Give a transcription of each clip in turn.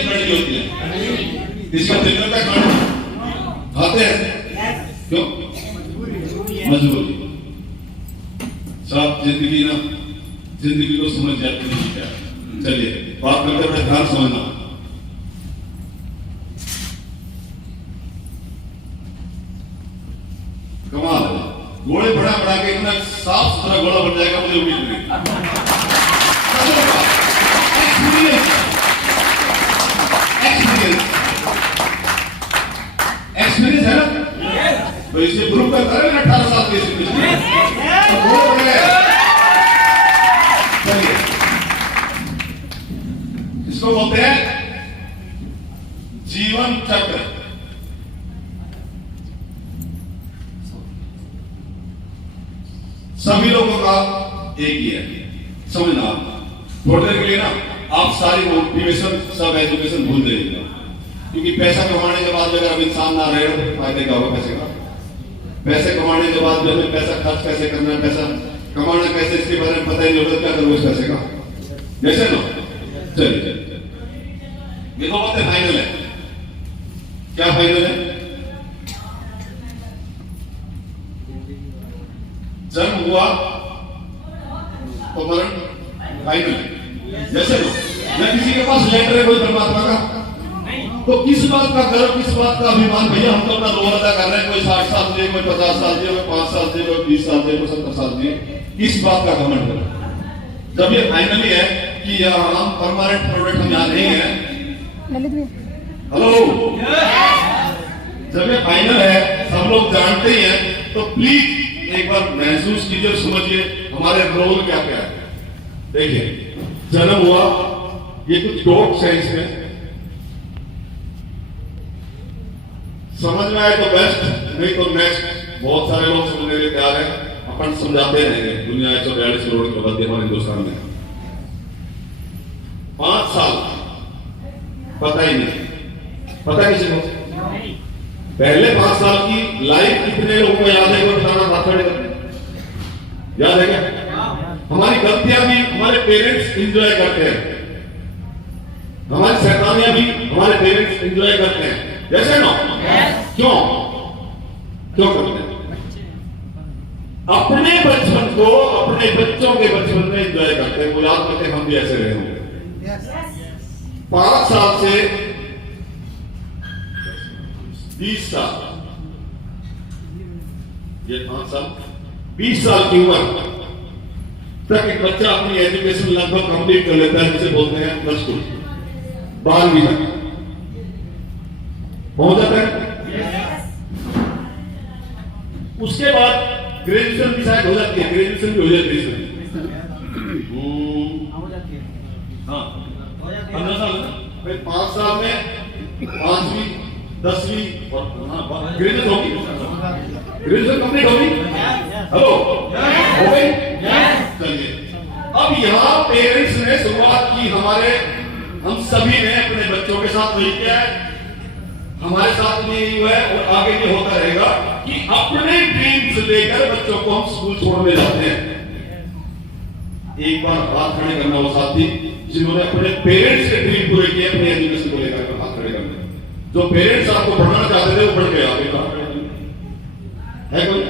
नहीं लड़की होती है, इसका दिल करता है खाना खाते हैं, क्यों? मजबूरी। सब जिंदगी ना, जिंदगी को समझ जाते नहीं क्या। चलिए बात करते हैं, ध्यान समझना। कमाल है, घोड़े बढ़ा बढ़ा के इतना साफ सुथरा घोड़ा बन जाएगा, मुझे उम्मीद नहीं। एक्सपीरियंस है ना, तो इसे प्रूव करता है ना 18 साल के इसको बोलते हैं जीवन चक्र। सभी लोगों का एक ही है, समझना। थोड़ी देर के लिए ना आप सारी मोटिवेशन, सब एजुकेशन भूल जाइएगा, क्योंकि पैसा कमाने के बाद अगर अब इंसान ना रहे तो फायदे का होगा पैसे का। पैसे कमाने के बाद जो है पैसा खर्च कैसे करना है, पैसा कमाना कैसे, इसके बारे में पता ही नहीं होगा, क्या करूँ इस पैसे का, जैसे ना। चलिए ये तो बातें फाइनल है। क्या फाइनल है? जन्म हुआ तो मरण फाइनल है, जैसे ना किसी के पास लेटर है कोई परमात्मा का, तो किस बात का गर्व, किस बात का अभिमान, भैया हम तो अपना रोल अदा कर रहे हैं, कोई 60 साल दिए, कोई 50 साल दिए, कोई 5 साल दिए, कोई 20 साल दिए, कोई 70 साल दिए, किस बात का घमंड करें? जब ये फाइनली है कि हम परमानेंट प्रोडक्ट हम यहाँ नहीं है, हेलो, जब ये फाइनल है, सब लोग जानते ही हैं, तो प्लीज एक बार महसूस कीजिए, समझिए हमारे रोल क्या क्या है। देखिए जन्म हुआ, ये कुछ डॉट साइंस में समझ में आए तो बेस्ट, नहीं तो नेक्स्ट। बहुत सारे लोग समझने के तैयार हैं, अपन समझाते रहेंगे। दुनिया 142 करोड़ की आबादी हमारे हिंदुस्तान में, 5 साल पता ही नहीं, पता किसी को? पहले 5 साल की लाइफ कितने लोगों को याद है? कोई बताना, बात खड़े करते याद है क्या? हमारी गलतियां भी हमारे पेरेंट्स एंजॉय करते हैं, हमारी शैतानियां भी हमारे पेरेंट्स एंजॉय करते हैं, जैसे ना। क्यों क्यों करते हैं? अपने बचपन को अपने बच्चों के बचपन में एंजॉय करते हैं, वो याद करते हैं हम भी ऐसे रहे होंगे। 5 साल से 20 साल, ये 5 साल 20 साल की उम्र तक एक बच्चा अपनी एजुकेशन लगभग कंप्लीट कर लेता है, जिसे बोलते हैं प्लस 2, 12वीं तक पहुंच जाता है। उसके बाद ग्रेजुएशन भी शायद हो जाती है, ग्रेजुएशन भी हो जाती है। हाँ 15 साल, फिर 5 साल में 5वीं 10वीं और ग्रेजुएशन होगी, ग्रेजुएशन कंप्लीट होगी। हेलो, हो गई? चलिए अब यहाँ पेरेंट्स ने शुरुआत की, हमारे हम सभी ने अपने बच्चों के साथ वही किया है, हमारे साथ भी यही हुआ है और आगे भी होता रहेगा कि अपने ड्रीम्स लेकर बच्चों को हम स्कूल छोड़ने जाते हैं। एक बार हाथ खड़े करना वो साथी जिन्होंने अपने पेरेंट्स के ड्रीम पूरे किए, अपने एजुकेशन को लेकर हाथ खड़े करना। जो पेरेंट्स आपको पढ़ाना चाहते थे वो बढ़ गए, आपके हाथ खड़े है कोई?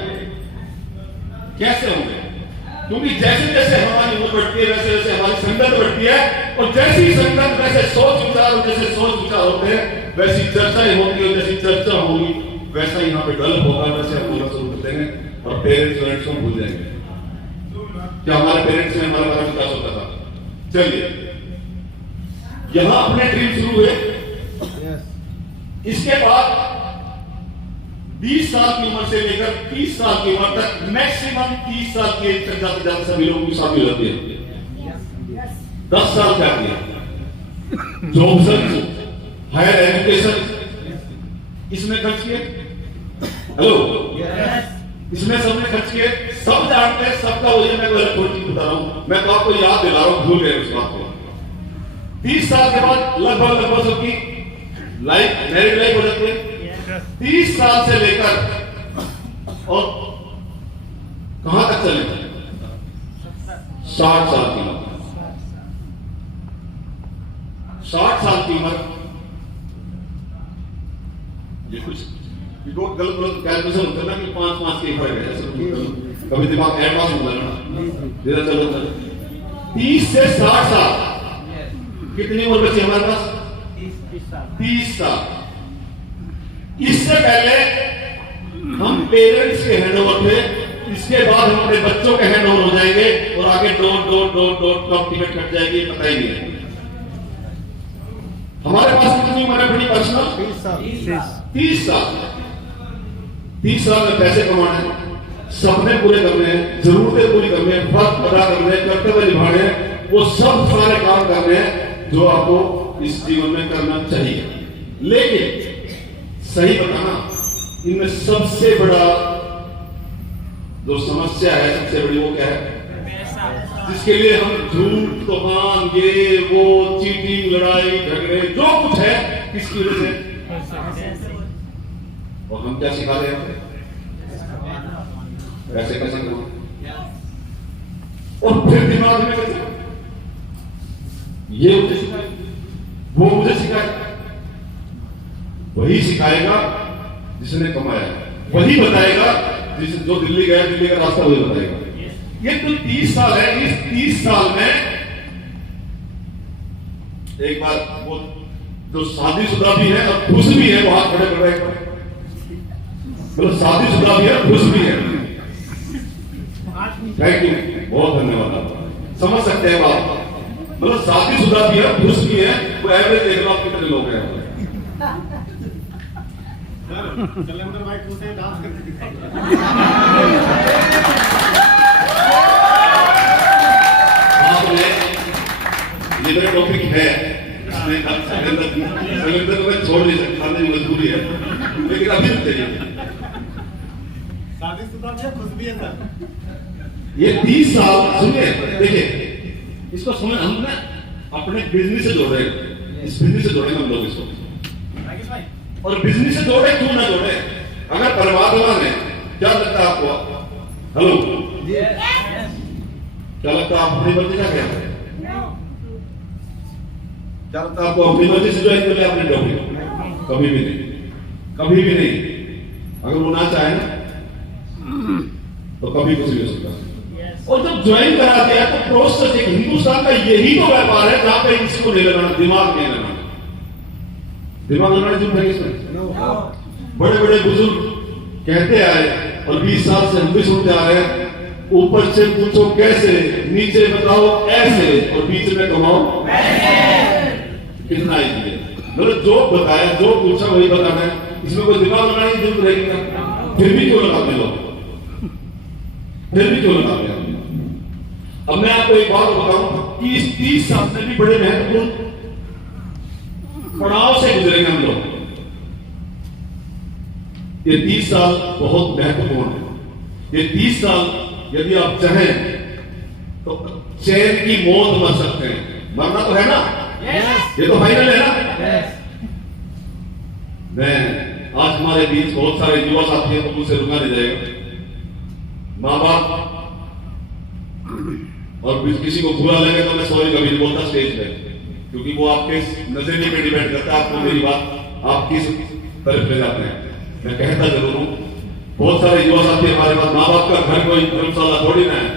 कैसे होंगे? क्योंकि जैसे जैसे हमारी उम्र बढ़ती है वैसे वैसे हमारी संगत बढ़ती है, और जैसी संगत वैसे सोच विचार, जैसे सोच विचार होते हैं वैसी चर्चाएं होती है, जैसी चर्चा होगी वैसा यहाँ पे डेवलप होगा, वैसे हम बोलना शुरू कर देंगे और पेरेंट्स को भूल जाएंगे कि हमारे पेरेंट्स में हमारा बड़ा विकास होता था। चलिए यहां अपने ड्रीम शुरू हुए। इसके बाद 20 साल की उम्र से लेकर 30 साल की उम्र तक, मैक्सिमम 30 साल की एज तक जाते जाते सभी लोगों की शादी हो जाती है। 10 साल क्या किया? जॉब सर्च, हायर एजुकेशन, इसमें खर्च किए। हेलो, इसमें सबने खर्च किए, सब जानते हैं, सबका वजह मैं थोड़ी चीज बता रहा हूं, मैं तो आपको याद दिला रहा हूं, भूल गए उस बात को। 30 साल के बाद लगभग सबकी लाइफ, मैरिड लाइफ हो जाती है। 30 साल से लेकर और कहां तक चले? 60 साल की उम्र। 60 साल की उम्र ये कुछ गलत गलत कैलकुलेशन करना कि 5-5 के फर्क है, ऐसे कभी दिमाग एडवांस हो जाना। चलो 30 से 60 साल कितनी उम्र बची हमारे पास? 30 साल। इससे पहले हम पेरेंट्स के हैंडओवर थे, इसके बाद हम अपने बच्चों के हैंडओवर हो जाएंगे और आगे डॉट कब टिकट कट जाएगी पता ही नहीं है। हमारे पास कितनी उम्र है बड़ी पर्सनल? 30 साल। 30 साल में पैसे कमाने हैं, सपने पूरे करने हैं, जरूरतें पूरी करने हैं, फर्ज अदा करने हैं, कर्तव्य निभाने हैं, वो सब सारे काम करने हैं जो आपको इस जीवन में करना चाहिए। लेकिन सही बताना, इनमें सबसे बड़ा जो समस्या है, सबसे बड़ी वो क्या है? जिसके लिए हम झूठ, तूफान, ये वो, चीटिंग, लड़ाई झगड़े, जो कुछ है, किसकी वजह से? और हम क्या सिखा रहे हैं? पैसे कैसे कमाएं? और फिर दिमाग में कैसे? ये मुझे सिखाए, वो मुझे सिखाए। वही सिखाएगा जिसने कमाया, वही बताएगा जो दिल्ली गया, दिल्ली का रास्ता वही बताएगा। ये तो 30 साल है, इस 30 साल में एक बार वो जो शादीशुदा भी है और खुश भी है, बहुत खड़े खड़े मतलब शादीशुदा भी है, खुश भी है। थैंक यू, बहुत धन्यवाद। आप समझ सकते हैं बात, मतलब शादीशुदा भी है, खुश भी है। वो एवरेज देख लो आप कितने लोग हैं। कैलेंडर भाई खुद से डांस करके दिखाओ। ये मेरा टॉपिक है, इसमें कैलेंडर को मैं छोड़ नहीं सकता, मजबूरी है, लेकिन अभी चाहिए। शादीशुदा भी है, खुश भी है सर। ये 30 साल सुनिए, देखिए इसको समझ, हम ना अपने बिजनेस से जोड़ रहे हैं, इस बिजनेस से जोड़ेंगे हम लोग इसको। और बिजनेस से जोड़े क्यों ना जोड़े? अगर परमात्मा ने, क्या लगता है आपको? हेलो, क्या लगता है आप अपनी मर्जी का क्या है? क्या लगता है आपको अपनी मर्जी से ज्वाइन कर लिया आपने जॉब? कभी भी नहीं, कभी भी नहीं। अगर वो ना चाहे ना तो कभी कुछ नहीं हो सकता। और जब ज्वाइन करा दिया तो प्रोसेस, एक हिंदुस्तान का यही तो व्यापार है जहां पे इसको नहीं लगाना, दिमाग नहीं लगाना। दिमाग लगाने जो है इसमें बड़े बड़े बुजुर्ग कहते आए और 20 साल से हम भी सुनते आ रहे हैं, ऊपर से पूछो कैसे, नीचे बताओ ऐसे, और बीच में कमाओ कितना ही। मतलब जो बताया, जो पूछा वही बताना है, इसमें कोई दिमाग लगाने की जरूरत रहेगी क्या? फिर भी क्यों लगाते लोग, फिर भी क्यों लगाते? अब मैं आपको एक बात बताऊं कि इस 30 साल में भी बड़े महत्वपूर्ण पड़ाव से गुजरेंगे हम लोग। ये 30 साल बहुत महत्वपूर्ण है। ये 30 साल यदि आप चाहें तो चैन की मौत मर सकते हैं। मरना तो है ना? ये तो फाइनल है ना? मैं आज हमारे बीच बहुत सारे युवा साथी हैं, तो मुझसे रुका नहीं जाएगा। माँ बाप और किसी को बुरा लगे तो मैं सॉरी कभी नहीं बोलता स्टेज पे, क्योंकि वो आपके नजरिए पे डिपेंड करता है, आपको मेरी बात आप किस तरफ ले जाते हैं। मैं कहता जरूर हूं, बहुत सारे युवा साथी हमारे पास, माँ बाप का घर कोई धर्मशाला थोड़ी ना है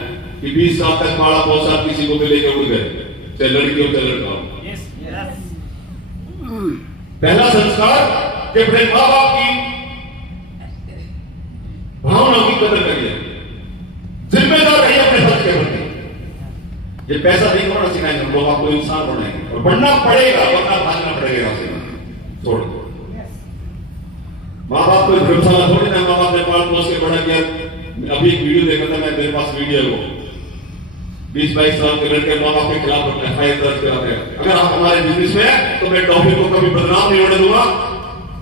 कि 20 साल तक पाला बहुत साल किसी को भी लेकर उड़ गए, चाहे लड़की हो चाहे लड़का हो। पहला संस्कार कि अपने माँ बाप की भावनाओं की कदर करिए, जिम्मेदार रहिए अपने फर्ज के प्रति। ये पैसा नहीं कमाना सिखाएंगे हम लोग, आपको इंसान बनाएंगे और बनना पड़ेगा, वरना भागना पड़ेगा छोड़। माँ बाप को धर्मशाला थोड़ी ना, माँ बाप ने पाल पोस के बड़ा किया। अभी एक वीडियो देखा था मैं, मेरे पास वीडियो है, वो 20-22 साल के लड़के माँ बाप के खिलाफ एफआईआर दर्ज कराते हैं। अगर आप हमारे बिजनेस में हैं तो मैं टॉफी को कभी बदनाम नहीं होने दूंगा,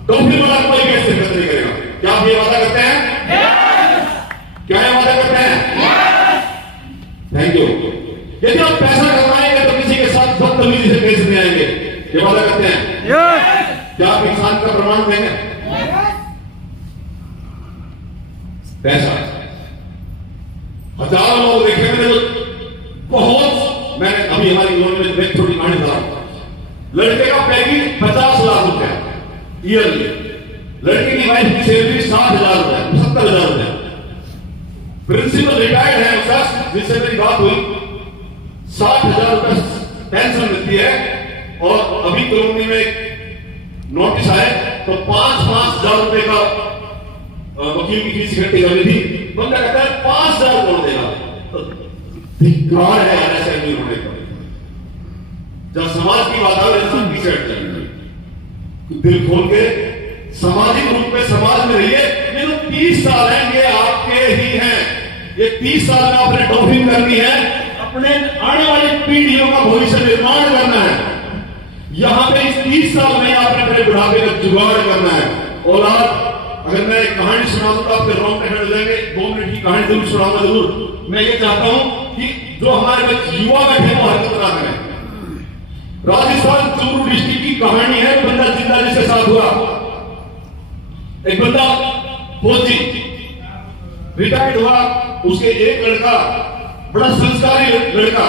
टॉफी वाला कोई भी ऐसे खर्च नहीं करेगा। क्या आप ये वादा करते हैं? क्या ये वादा करते हैं? Thank you. यदि आप पैसा कमाएंगे तो किसी के साथ बदतमीजी से पेश नहीं आएंगे, ये वादा करते हैं? क्या आप इंसान का प्रमाण देंगे? पैसा, हजारों लोग देखे मैंने, बहुत, मैंने अभी हमारी यूनिवर्सिटी में एक छोटी कहानी बता रहा हूं। लड़के का पैकेज 50 लाख रुपया ईयरली, लड़के की वाइफ की सैलरी 60,000 रुपए, 70,000 रुपए। प्रिंसिपल रिटायर्ड है उसका, जिससे मेरी बात हुई, 60,000 रुपए पेंशन मिलती है। और अभी कॉलोनी में नोटिस आए तो 5,000 रुपए का वकील की फीस इकट्ठी करनी थी। बंदा कहता है 5,000 कौन देगा? धिक्कार है ऐसे नहीं होने पर। जब समाज की बात आए इंसान पीछे हट जाएंगे। दिल खोल के सामाजिक रूप में समाज में रहिए। ये जो 30 साल है ये आपके ही हैं। ये 30 साल में आपने टॉपिंग करनी है, अपने आने वाली पीढ़ियों का भविष्य निर्माण करना है। यहां पे इस 30 साल में आपने अपने बुढ़ापे का जुगाड़ करना है। और आज अगर मैं एक कहानी सुनाऊं तो आपके रोंगटे खड़े हो जाएंगे। 2 मिनट की कहानी जरूर सुनाऊंगा जरूर। मैं ये चाहता हूं कि जो हमारे युवा बैठे वो हरकत ना करें। राजस्थान चूरू डिस्ट्रिक्ट की कहानी है। बंदा जिंदा जिसके साथ हुआ, एक बंदा फौजी रिटायर्ड हुआ, उसके एक लड़का बड़ा संस्कारी लड़का,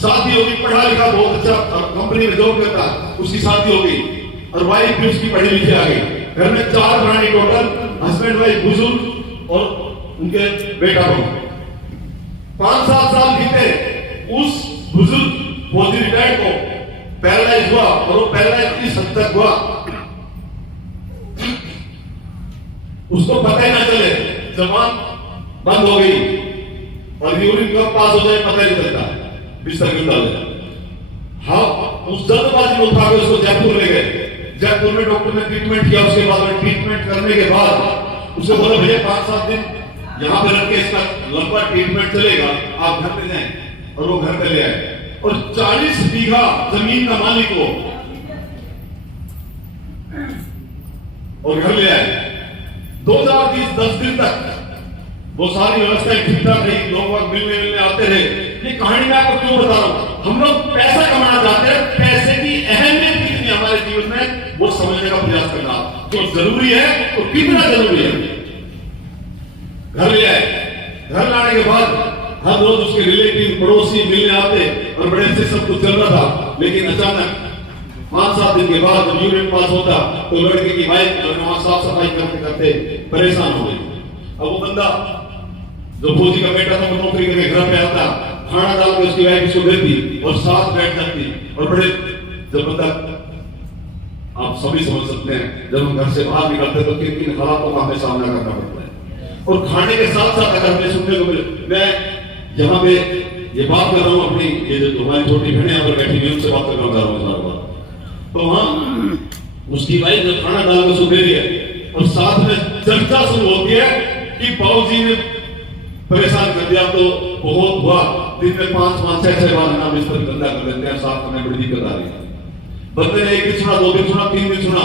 शादी होगी, पढ़ा लिखा बहुत अच्छा कंपनी में जॉब करता, उसकी शादी हो गई और वाइफ भी उसकी पढ़ी लिखी आ गई। घर में 4 प्राणी टोटल, हस्बैंड वाइफ बुजुर्ग और उनके बेटा बहू। 5-7 साल बीते, उस बुजुर्ग फौजी रिटायर्ड को पैरालाइज हुआ और वो पैरालाइज इस हद तक हुआ उसको पता ही ना चले, जबान बंद हो गई और यूरिन कब पास हो जाए पता ही नहीं चलता, बिस्तर में डाल दिया। हाँ, उस जल्दबाजी में उठा के उसको जयपुर ले गए। जयपुर में डॉक्टर ने ट्रीटमेंट किया। उसके बाद में ट्रीटमेंट करने के बाद उसे बोला भैया 5-7 दिन यहां पे रख के इसका लंबा ट्रीटमेंट चलेगा, आप घर पे जाएं। और वो घर पे ले आए और 40 बीघा जमीन का मालिक वो, और घर ले आए। 2010 दिन तक वो सारी व्यवस्थाएं ठीक ठाक रही, लोग मिलने आते रहे। ये कहानी मैं आपको क्यों बता रहा हूं? हम लोग पैसा कमाना चाहते हैं, पैसे की अहमियत कितनी हमारे जीवन में वो समझने का प्रयास करना जो जरूरी है तो कितना जरूरी है। घर ले आए, घर लाने के बाद हर रोज उसके रिलेटिव पड़ोसी मिलने आते और बड़े से सब कुछ चल रहा था। लेकिन अचानक 5-7 दिन के बाद जब यूरिन पास होता तो लड़के की वाइफ वहां साफ सफाई करते करते परेशान हो गई। अब वो बंदा जो फौजी का बेटा था वो नौकरी करके घर पे आता, खाना डाल के उसकी वाइफ उसको देती और साथ बैठ जाती। और बड़े जब बंदा, आप सभी समझ सकते हैं, जब हम घर से बाहर निकलते तो किन किन हालातों का हमें सामना करना पड़ता है। और खाने के साथ साथ अगर हमें सुनने को मिले, मैं यहाँ पे ये बात कर रहा हूँ अपनी, ये जो हमारी छोटी बहनें यहाँ पर बैठी हुई उनसे बात करना चाह रहा हूँ। तो वहां उसकी वाइफ ने खाना डाल के उसको दे दिया और साथ में चर्चा शुरू होती है कि बाबूजी ने परेशान कर दिया तो बहुत हुआ, दिन में 5-6 बार ना बिस्तर गंदा कर देते हैं, साथ में बड़ी दिक्कत आ रही है। बंदे ने 1 दिन सुना, 2 दिन सुना, 3 दिन सुना,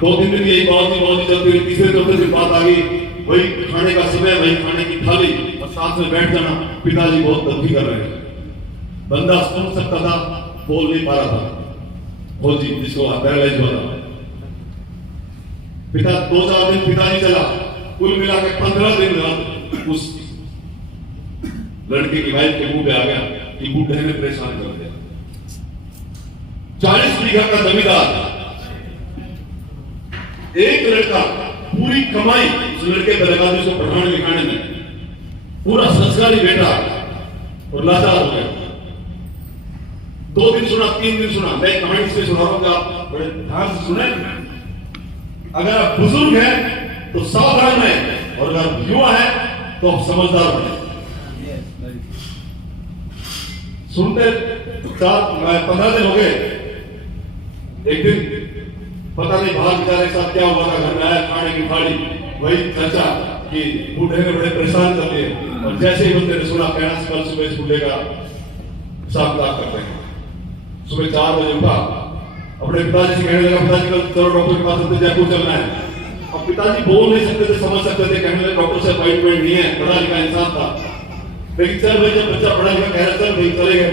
2-3 दिन यही बाबूजी चलती हुई, तीसरे चौथे दिन बात आ गई, वही खाने का समय, वही खाने की थाली और साथ में बैठ जाना। पिताजी बहुत तंगी कर रहे हैं। बंदा सुन सकता था, बोल नहीं पा रहा था। फौजी जिसको पैरालाइज हुआ था, पिता 2-4 दिन पिताजी चला, कुल मिला के 15 दिन बाद उस लड़के की वाइफ के मुंह पे आ गया कि बूढ़े ने परेशान कर दिया। 40 बीघा का जमींदार, एक लड़का, पूरी कमाई उस लड़के पर लगा दी, उसको पढ़ाने लिखाने में, पूरा संस्कारी बेटा, और लाचार हो गया। 2 दिन सुना, 3 दिन सुना। मैं कहानी इसलिए सुना रहा हूं कि आप बड़े ध्यान से सुने। अगर आप बुजुर्ग हैं तो सावधान हैं, और अगर युवा है तो आप समझदार बने। सुनते 15 दिन हो गए। एक दिन पता नहीं बाहर बेचारे के साथ क्या हुआ था, घर में आया खाने की थाली, वही चर्चा कि बूढ़े ने बड़े परेशान कर दिए। और जैसे ही बंदे ने सुना, कहना कल सुबह इस बूढ़े का हिसाब किताब करते हैं। सुबह 4 बजे उठा, अपने पिताजी से कहने लगा, पिताजी कल चलो डॉक्टर के पास चलते, जयपुर चलना है। अब पिताजी बोल नहीं सकते थे, समझ सकते थे, कहने लगे डॉक्टर से अपॉइंटमेंट नहीं है, पढ़ा लिखा इंसान था। लेकिन चल भाई, जब बच्चा पढ़ा लिखा कह रहा चल भाई चले गए।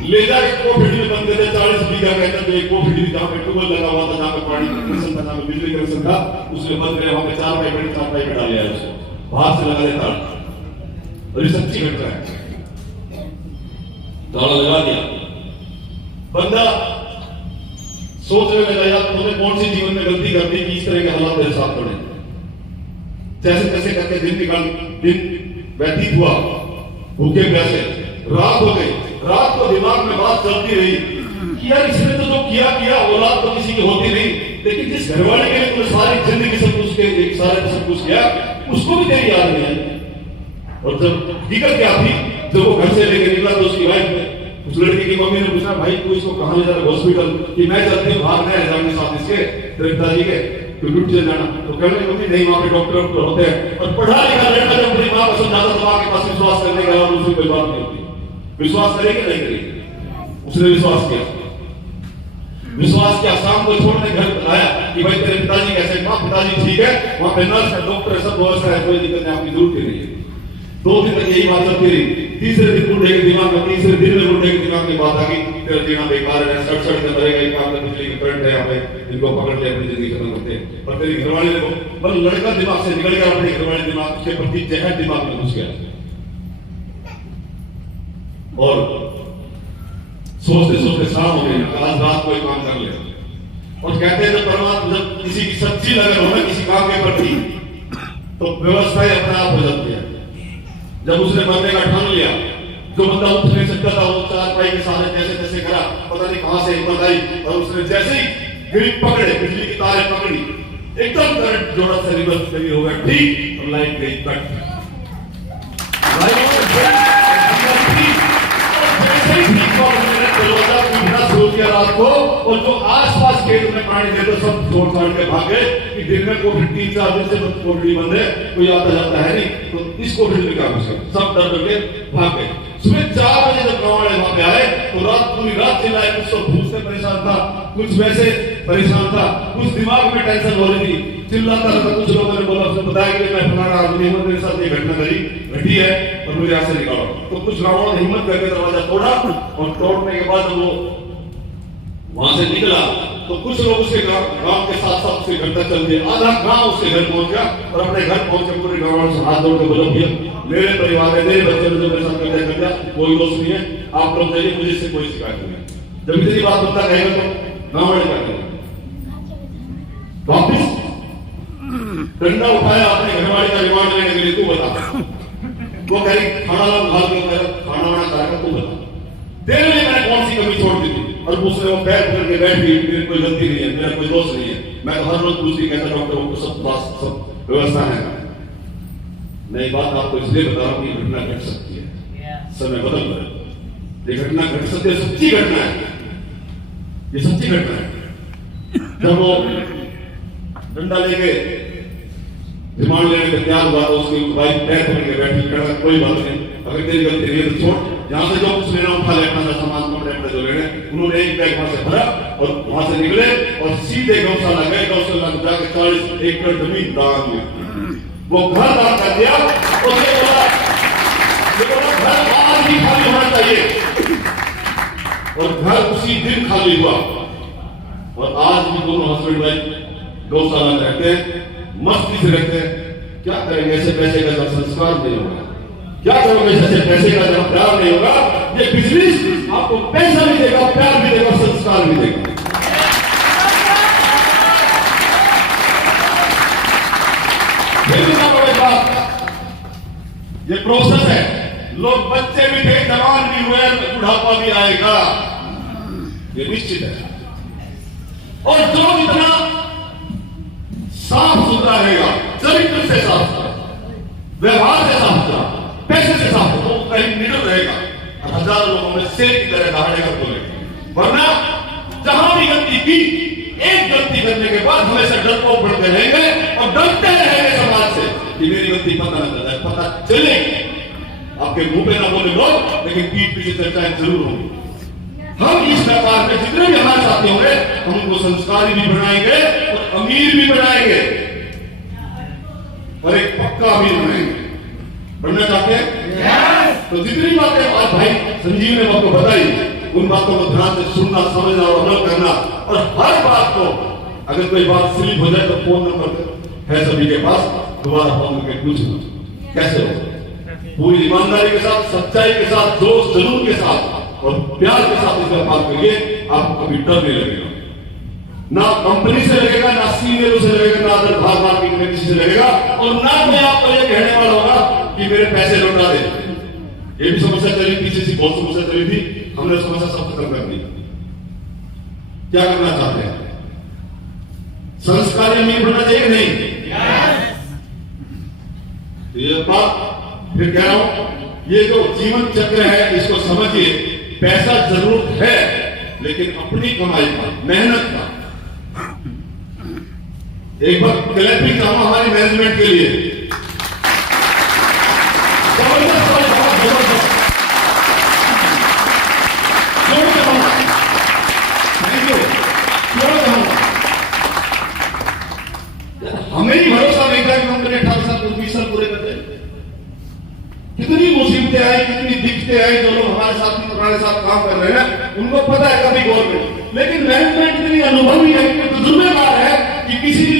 ले जाके कोठड़ी में बंद थे, 40 बीघा कहते थे, एक कोठड़ी जहाँ पे ट्यूबवेल लगा हुआ था, जहाँ पे पानी कनेक्शन था, जहाँ पे बिजली कनेक्शन था, उसमें बंद रहे। वहां पे 4 पाइप डाल लिया उसको, बाहर से लगा देता। और ये सच्ची घटना है, ताला लगा दिया। बंदा सोचने लगा यार तुमने कौन सी जीवन में गलती कर दी कि इस तरह के हालात मेरे साथ पड़े। जैसे तैसे करके दिन व्यतीत हुआ, भूखे प्यासे, रात हो गई। रात को दिमाग में बात चलती रही कि यार इसने तो जो किया औलाद तो किसी की होती नहीं, लेकिन जिस घरवाले के लिए तुमने सारी जिंदगी सब कुछ के एक सारे सब कुछ किया उसको भी तेरी याद नहीं आई। और जब हकीकत क्या थी, जब वो घर से लेके निकला तो उसकी वाइफ उस लड़की की मम्मी ने पूछा भाई तू इसको कहाँ ले जा रहा है हॉस्पिटल, कि मैं चलती हूँ बाहर नए एग्जाम के साथ इसके तेरे पिताजी के, तो ड्यूटी चल जाना। तो कहने मम्मी नहीं वहां पे डॉक्टर होते हैं। और पढ़ा लिखा लड़का जब अपनी माँ को समझाता तो माँ के पास विश्वास करने का और उससे कोई बात नहीं होती। विश्वास करेगी नहीं करेगी, उसने विश्वास किया। विश्वास किया, शाम को छोड़ने घर बताया कि भाई तेरे पिताजी कैसे, माँ पिताजी ठीक है, वहां पे नर्स है, डॉक्टर है, सब व्यवस्था है, कोई दिक्कत नहीं, आपकी जरूरत ही नहीं है। 2 दिन तक यही बात चलती रही। तीसरे दिन बुढ़े के दिमाग में बात आ गई तेरा जीना बेकार है, सड़ के मरेगा, एक काम बिजली का करंट है यहाँ पे, इनको पकड़ के अपनी जिंदगी खत्म करते हैं। और तेरी घरवाली ने बस लड़का दिमाग से निकल गया, अपने घरवाले दिमाग के प्रति जहर दिमाग में घुस गया। और सोचते सोचते शाम हो गई, आज रात कोई काम कर ले। और कहते हैं जब परमात्मा जब किसी की सच्ची लगन हो ना किसी काम के प्रति, तो व्यवस्थाएं अपने आप हो जाती है। जब उसने मरने का ठान लिया, जो बंदा उठ नहीं सकता था वो चारपाई के सारे जैसे तैसे करा, पता नहीं कहां से हिम्मत आई, और उसने जैसे ही ग्रिप पकड़े, बिजली की तारें पकड़ी, एकदम करंट जोड़ा से रिवर्स सही हो गया, ठीक, और लाइट गई कट। रात को, और जो आसपास खेत में पानी देते सब छोड़ छाड़ के भागे कि दिन में कोविड 3-4 दिन से कोविड बंद है, कोई आता जाता है नहीं, तो इस कोविड में क्या घुसे, सब डर डर के भाग गए। सुबह 4 बजे जब गांव वाले वहां पे आए तो पूरी रात चिल्लाए, कुछ तो भूख से परेशान था, कुछ वैसे परेशान था, कुछ दिमाग में टेंशन हो रही थी, चिल्लाता था। कुछ लोगों ने बोला, उसने बताया कि मैं फलाना आदमी हूं, मेरे साथ ये घटना घटी है और मुझे यहाँ से निकालो। तो कुछ गांवों ने हिम्मत करके दरवाजा तोड़ा, और तोड़ने के बाद वो वहां से निकला तो कुछ लोग उसके गांव के साथ साथ उसके घर तक चल दिए। आधा गांव उसके घर पहुंच गया, और अपने घर पहुंच के पूरे गांव से हाथ जोड़ के बोलो भैया मेरे परिवार में मेरे बच्चे ने जो मेरे साथ कर दिया कोई दोष नहीं है, आप लोग जाइए, मुझे इससे कोई शिकायत नहीं है। जब इतनी बात बता कहेगा तो गांव वाले क्या करेंगे, वापिस डंडा उठाया अपने घरवाली का रिमांड लेने के लिए, तू बता। वो कह रही खाना खाना वाना खाएगा, तू बता तेरे लिए मैंने कौन सी कमी छोड़ दी थी। और दूसरे वो पैर पकड़ के बैठ गई, मेरी कोई गलती नहीं है, मेरा कोई दोष नहीं है, मैं तो हर रोज पूछती कैसा डॉक्टरों को सब व्यवस्था है। मैं बात आपको इसलिए बता रहा हूं कि घटना घट सकती है, समय बदल रहा है, ये घटना घट सकती है, सच्ची घटना है, ये सच्ची घटना है। जब वो डंडा लेके रिमांड लेने का तैयार हुआ तो उसकी वाइफ पैर पकड़ के बैठी, कहना कोई बात नहीं, अगर तेरी गलती नहीं है तो छोड़, यहाँ से जो कुछ लेना उठा लेना था सामान, कपड़े अपने जो लेने, उन्होंने एक बैग वहां से भरा और वहां से निकले और सीधे गौशाला गए। गौशाला में जाकर 40 एकड़ जमीन दान दी, वो घर दान कर दिया। और ये बोला घर आज ही खाली होना चाहिए, और घर उसी दिन खाली हुआ। और आज भी दोनों हस्बैंड वाइफ गौशाला में रहते हैं, मस्ती से रहते हैं। क्या करेंगे, ऐसे पैसे का जब संस्कार नहीं होगा, क्या करोगे ऐसे पैसे का जब प्यार नहीं होगा, ये बिजनेस आपको पैसा भी देगा, प्यार भी देगा, संस्कार भी देगा। ये प्रोसेस है, लोग बच्चे भी थे, जवान भी हुए, बुढ़ापा भी आएगा, ये निश्चित है। और जो जितना साफ सुथरा रहेगा, चरित्र से साफ सुथरा, व्यवहार से साफ सुथरा, पैसे से साफ हो, तो कहीं निडर रहेगा, हजारों लोगों में शेर की तरह दहाड़ेगा बोलेगा। वरना जहां भी गलती की, एक गलती करने के बाद हमेशा डरपोक बढ़ते रहेंगे और डरते रहेंगे समाज से कि मेरी गलती पता न चले, पता चले। आपके मुंह पे ना बोले लोग, लेकिन पीठ पीछे चर्चाएं जरूर होंगी। हम इस व्यापार में जितने भी हमारे साथी होंगे, हम उनको संस्कारी भी बनाएंगे और अमीर भी बनाएंगे, और एक पक्का अमीर बनाएंगे। बनना चाहते हैं? तो जितनी बातें आज भाई संजीव ने आपको बताई, उन बातों को ध्यान से सुनना, समझना और अमल करना। और हर बात को अगर कोई बात स्लिप हो जाए तो फोन नंबर है सभी के पास, दोबारा फोन करके पूछना कैसे हो। पूरी ईमानदारी के साथ, सच्चाई के साथ, जोश जुनून के साथ और प्यार के साथ इस व्यापार करिए, आपको कभी डर नहीं लगेगा। ना कंपनी से लगेगा, ना सीनियर से लगेगा, ना अदर भाग मार्केट में किसी से लगेगा, और ना कोई आपको ये कहने वाला होगा कि मेरे पैसे लौटा दे। ये भी समस्या चली थी, पीछे से बहुत समस्या चली थी, हमने उस समस्या सब खत्म कर दी। क्या करना चाहते हैं? संस्कारी नहीं बनना चाहिए नहीं? तो ये बात फिर कह रहा हूं, ये जो जीवन चक्र है इसको समझिए। पैसा जरूर है, लेकिन अपनी कमाई का, मेहनत का। एक बार क्लैप भी चाहूंगा हमारी मैनेजमेंट के लिए। जबरदस्त, बहुत जबरदस्त। क्यों चाहूंगा? Thank you. क्यों चाहूंगा? हमें ही भरोसा नहीं था कि हम 18 साल 20 साल पूरे करते। कितनी मुसीबतें आई, कितनी दिक्कतें आई, जो लोग हमारे साथ पुराने साथ काम कर रहे हैं उनको पता है कभी गौर में, लेकिन मैनेजमेंट इतनी अनुभवी है, इतने तजुर्बेकार है कि किसी भी